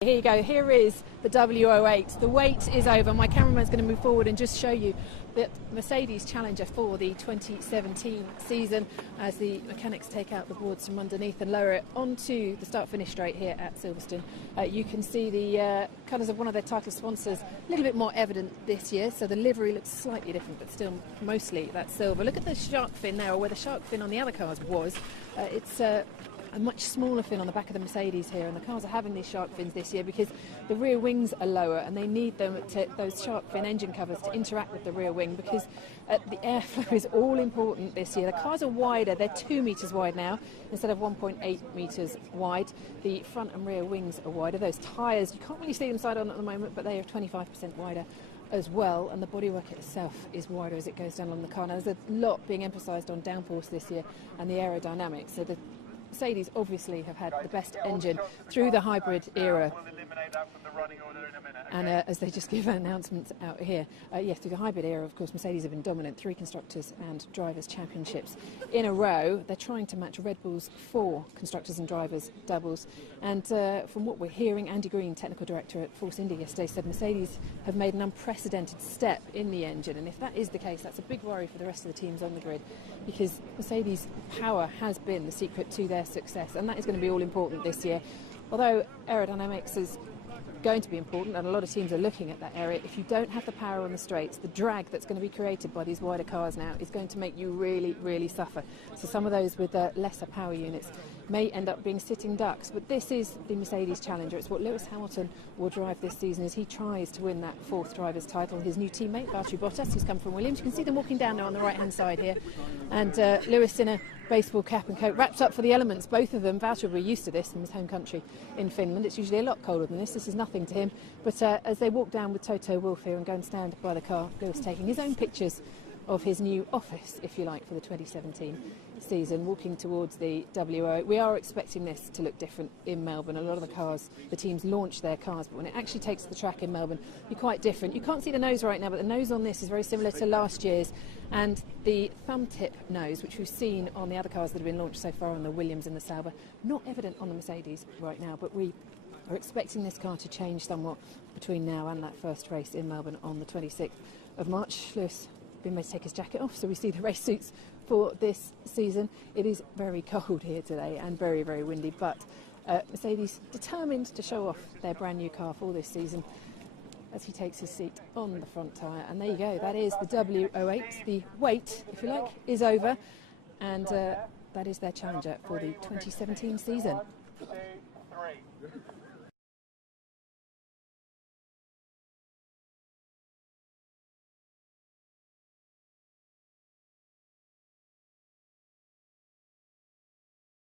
Here you go, here is the W08. The wait is over. My cameraman's going to move forward and just show you the Mercedes Challenger for the 2017 season as the mechanics take out the boards from underneath and lower it onto the start-finish straight here at Silverstone. You can see the colours of one of their title sponsors a little bit more evident this year, so the livery looks slightly different, but still mostly that silver. Look at the shark fin there, or where the shark fin on the other cars was. It's a much smaller fin on the back of the Mercedes here, and the cars are having these shark fins this year because the rear wings are lower and they need those shark fin engine covers to interact with the rear wing, because the airflow is all important this year. The cars are wider, they're 2 metres wide now instead of 1.8 metres wide. The front and rear wings are wider. Those tyres, you can't really see them side on at the moment, but they are 25% wider as well, and the bodywork itself is wider as it goes down along the car. Now there's a lot being emphasised on downforce this year and the aerodynamics, so the Mercedes obviously have had the best engine through the hybrid era, and as they just give announcements out here, yes, through the hybrid era, of course, Mercedes have been dominant. 3 Constructors and Drivers' Championships in a row. They're trying to match Red Bull's 4 Constructors and Drivers' doubles, and from what we're hearing, Andy Green, Technical Director at Force India yesterday, said Mercedes have made an unprecedented step in the engine, and if that is the case, that's a big worry for the rest of the teams on the grid, because Mercedes' power has been the secret to their success, and that is going to be all important this year. Although aerodynamics is going to be important, and a lot of teams are looking at that area, if you don't have the power on the straights, the drag that's going to be created by these wider cars now is going to make you really, really suffer. So some of those with lesser power units may end up being sitting ducks, but this is the Mercedes Challenger. It's what Lewis Hamilton will drive this season as he tries to win that 4th driver's title. His new teammate, Valtteri Bottas, who's come from Williams. You can see them walking down now on the right-hand side here, and Lewis in a baseball cap and coat, wrapped up for the elements, both of them. Valtteri will be used to this in his home country in Finland. It's usually a lot colder than this. This is nothing to him, but as they walk down with Toto Wolff here and go and stand by the car, Lewis taking his own pictures of his new office, if you like, for the 2017 season, walking towards the W08. We are expecting this to look different in Melbourne. A lot of the cars, the teams launch their cars, but when it actually takes the track in Melbourne, you're quite different. You can't see the nose right now, but the nose on this is very similar to last year's, and the thumb tip nose, which we've seen on the other cars that have been launched so far on the Williams and the Sauber, not evident on the Mercedes right now, but we are expecting this car to change somewhat between now and that first race in Melbourne on the 26th of March. Lewis been made to take his jacket off, so we see the race suits for this season. It is very cold here today and very, very windy, but Mercedes determined to show off their brand new car for this season as he takes his seat on the front tyre. And there you go, that is the W08. The wait, if you like, is over, and that is their Challenger for the 2017 season. 2, 3.